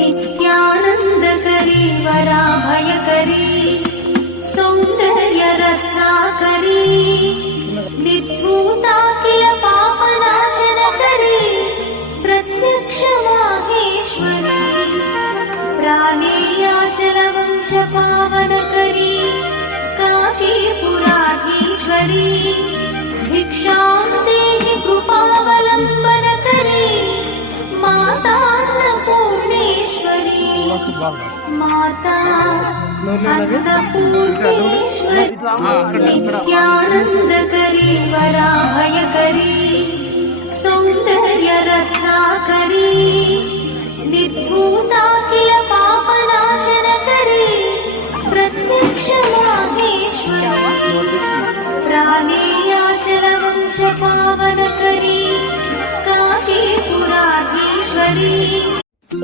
नित्यानन्दकरी वराभयकरी सौन्दर्यरत्नाकरी निर्धूताखिल पापनाशनकरी प्रत्यक्ष माहेश्वरी प्राणेयाचलवंशपावनकरी काशीपुराधीश्वरी भिक्षां देहि कृपावलम्बनकरी मातान्नपूर्णेश्वरी माता अन्नपूर्णेश्वरी नित्यानन्दकरी वराभयकरी सौन्दर्यरत्नाकरी निर्धूताखिल पापनाशनकरी प्रत्यक्ष माहेश्वरी प्राणेयाचलवंशपावनकरी काशीपुराधीश्वरी